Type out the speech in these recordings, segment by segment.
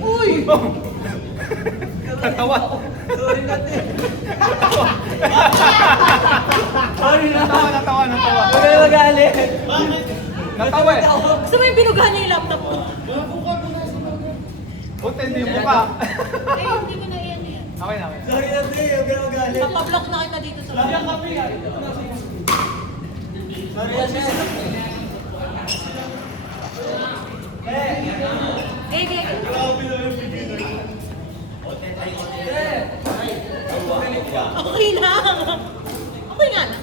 Uy! Natawa. Sorry natin. Sorry, natawa. Huwag kayo magalit. Natawa eh. Gusto mo yung binugahan niya yung laptop ko? Buti hindi yung mukha. Eh, hindi ko na yan yan. Okay na. Sorry natin. Huwag kayo magalit. Papablock na kita dito sa Sorry natin. Eh, okay lang. Okay nga lang.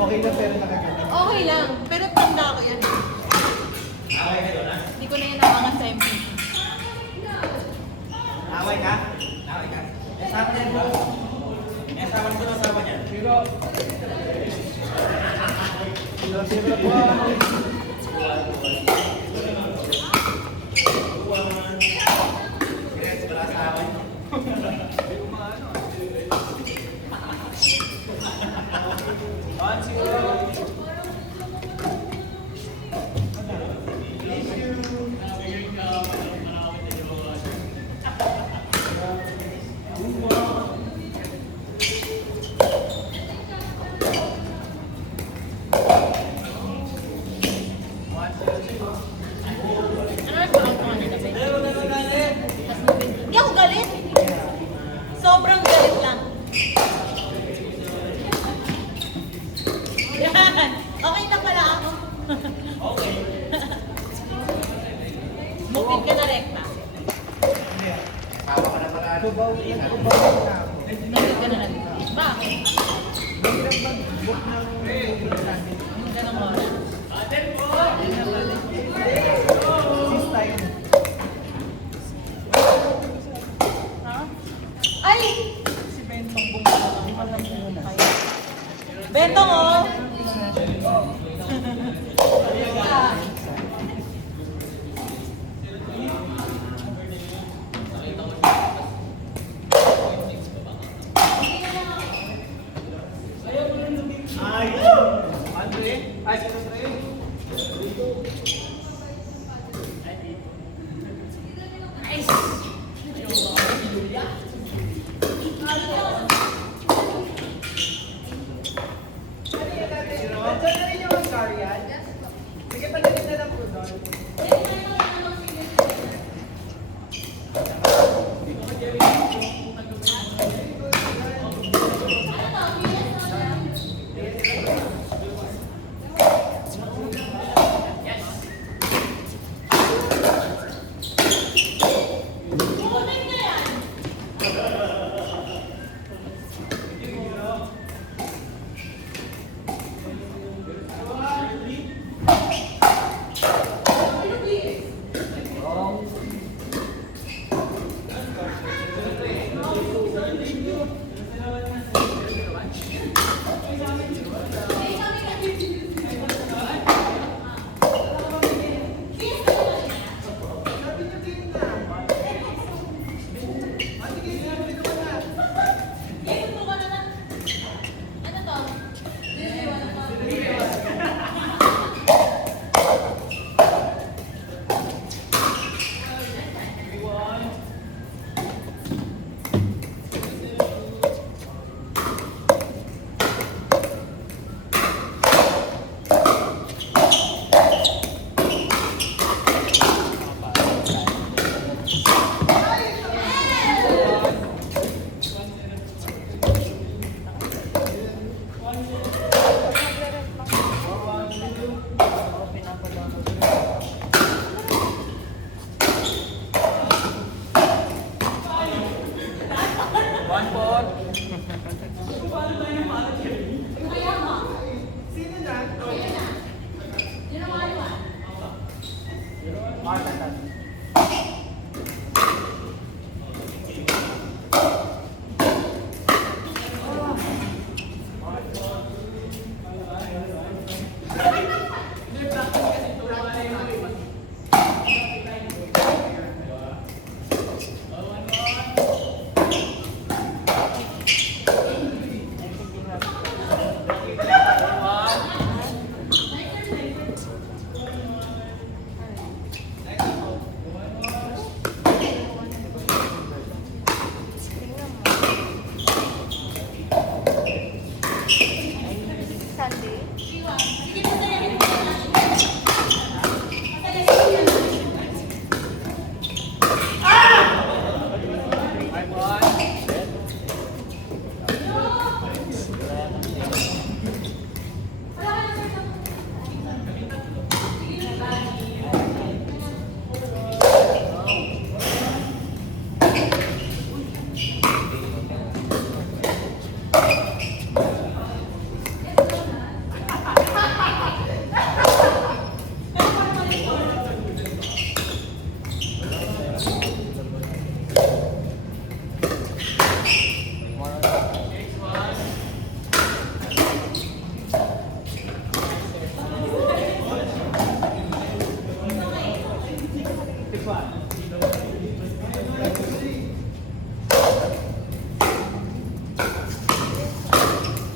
Okay na pero nakaganda. Okay lang. Pero tanda ko yan. Hindi ko na yan nakangan sa MP. Away ka? Sama niyan mo. Sama ko na sama niyan. Hindi ako galit. Sobrang galit lang. Yan. Okay na pala ako. Okay. Mupit ka na rekta. Tawa ka na pala. Mupit ka na lang. Bakit? Hindi ka ng oras. Ha? Ay! Si Bentong Bentong oh! Andre? Ay, si Andre. Nice!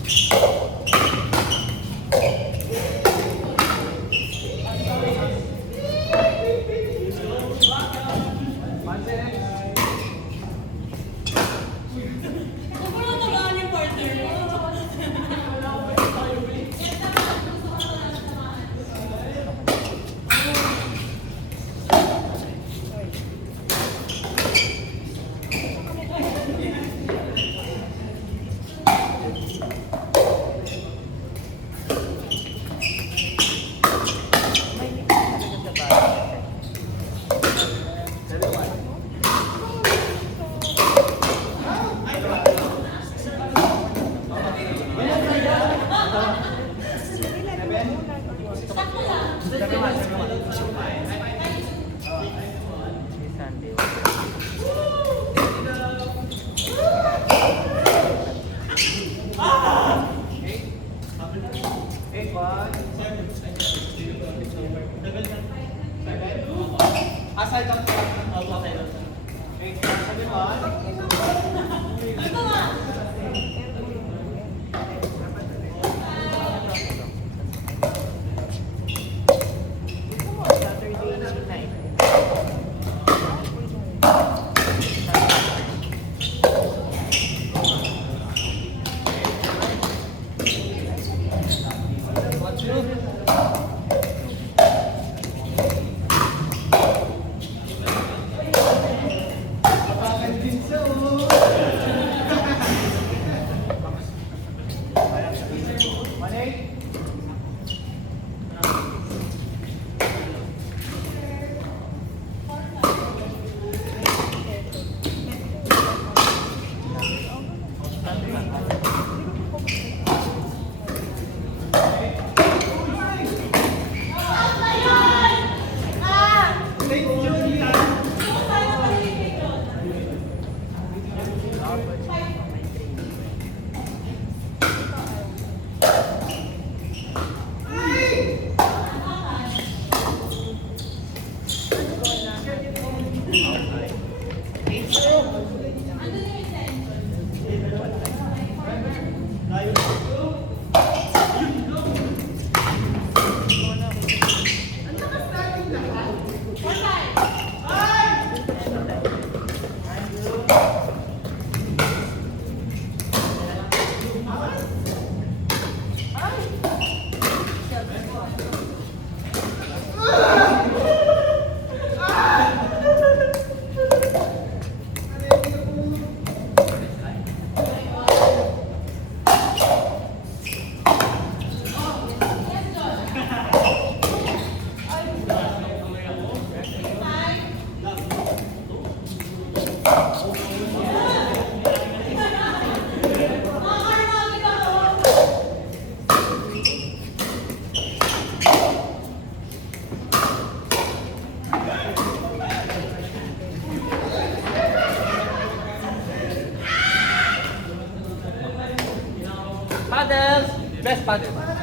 Kung mo lang tagaan yung partner mo. Sakto lang. Okay, 1. Aside lang po. Okay, 7, 1. Ito nga. Apakan din sa ulo. 1-8. Thank you, Julia. Paddles! Best paddle.